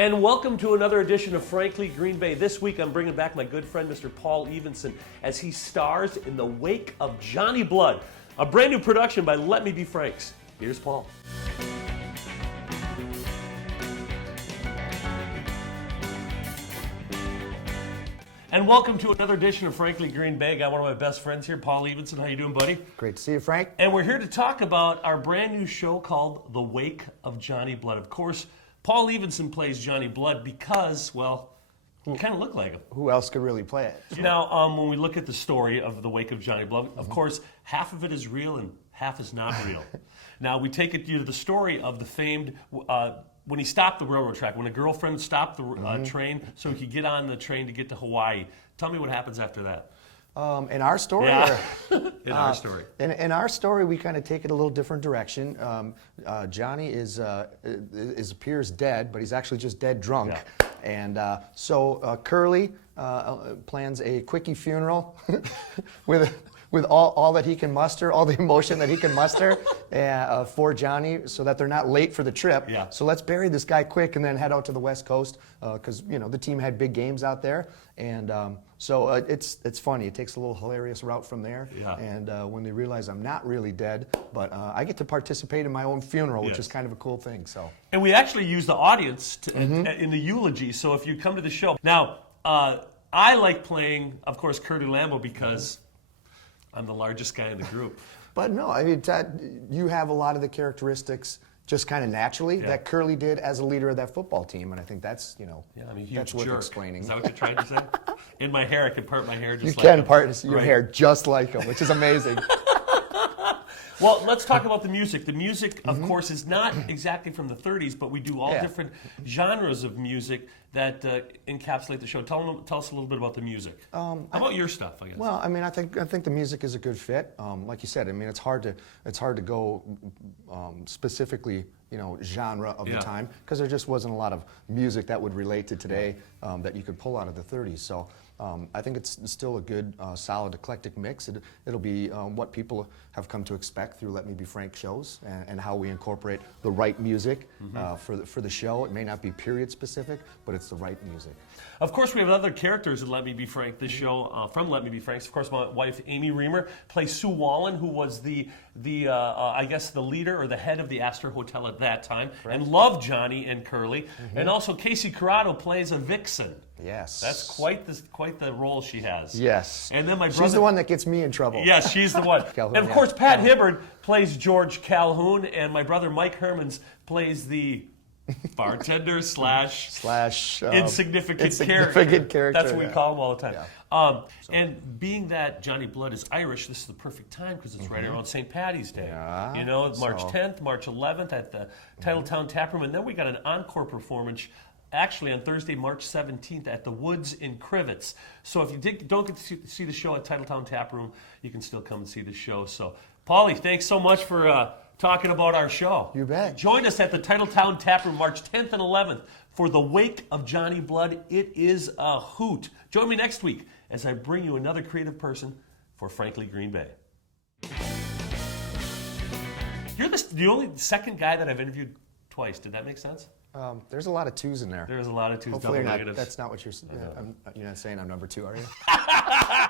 And welcome to another edition of Frankly Green Bay. This week I'm bringing back my good friend Mr. Paul Evenson as he stars in The Wake of Johnny Blood, a brand new production by Let Me Be Franks. Here's Paul. And welcome to another edition of Frankly Green Bay. I got one of my best friends here, Paul Evenson. How you doing, buddy? Great to see you, Frank. And we're here to talk about our brand new show called The Wake of Johnny Blood. Of course, Paul Evenson plays Johnny Blood because, well, you kind of look like him. Who else could really play it? Now, when we look at the story of The Wake of Johnny Blood, of course, half of it is real and half is not real. Now, we take it to the story of the famed, when he stopped the railroad track, when a girlfriend stopped the train so he could get on the train to get to Hawaii. Tell me what happens after that. In our story? Yeah. In our story. In our story, we kind of take it a little different direction. Johnny appears dead, but he's actually just dead drunk. Yeah. And so Curly plans a quickie funeral with all that he can muster, all the emotion that he can muster for Johnny so that they're not late for the trip. Yeah. So let's bury this guy quick and then head out to the West Coast because the team had big games out there. And so it's funny. It takes a little hilarious route from there. Yeah. And when they realize I'm not really dead, but I get to participate in my own funeral, which is kind of a cool thing. So. And we actually use the audience in the eulogy. So if you come to the show. Now, I like playing, of course, Curly Lambeau because I'm the largest guy in the group. But no, I mean, you have a lot of the characteristics just kind of naturally that Curly did as a leader of that football team, and I think that's, Yeah, I'm a huge that's worth jerk. explaining. Is that what you're trying to say? In my hair, I can part my hair just You like can him. part your Right. hair just like him, which is amazing. Well, let's talk about the music. The music, of course, is not exactly from the 30s, but we do all different genres of music that encapsulate the show. Tell us a little bit about the music. How about your stuff, I guess? Well, I mean, I think the music is a good fit. Like you said, I mean, it's hard to go specifically, genre of the time because there just wasn't a lot of music that would relate to today that you could pull out of the 30s. So I think it's still a good, solid, eclectic mix. It'll be what people have come to expect through Let Me Be Frank shows and how we incorporate the right music for the show. It may not be period specific, but it's the right music. Of course, we have other characters in Let Me Be Frank, this show from Let Me Be Frank. Of course, my wife, Amy Reamer, plays Sue Wallen, who was I guess, the leader or the head of the Astor Hotel at that time, and loved Johnny and Curly. And also, Casey Corrado plays a vixen. Yes. That's quite the role she has. Yes. And then my brother. She's the one that gets me in trouble. Yes, she's the one. Calhoun, and of course, Pat Hibbard plays George Calhoun, and my brother Mike Hermans plays the bartender slash insignificant character. That's what we call him all the time. Yeah. And being that Johnny Blood is Irish, this is the perfect time because it's right around St. Paddy's Day. Yeah. March 10th, March 11th at the Titletown Tap Room, and then we got an encore performance actually on Thursday, March 17th at the Woods in Crivets. So if you don't get to see the show at Titletown Tap Room, you can still come and see the show. So, Paulie, thanks so much for talking about our show. You bet. Join us at the Titletown Tap Room March 10th and 11th for The Wake of Johnny Blood. It is a hoot. Join me next week as I bring you another creative person for Frankly Green Bay. You're the only second guy that I've interviewed twice. Did that make sense? There's a lot of twos in there. There's a lot of twos. Hopefully double negatives. that's not what you're not saying I'm number two, are you?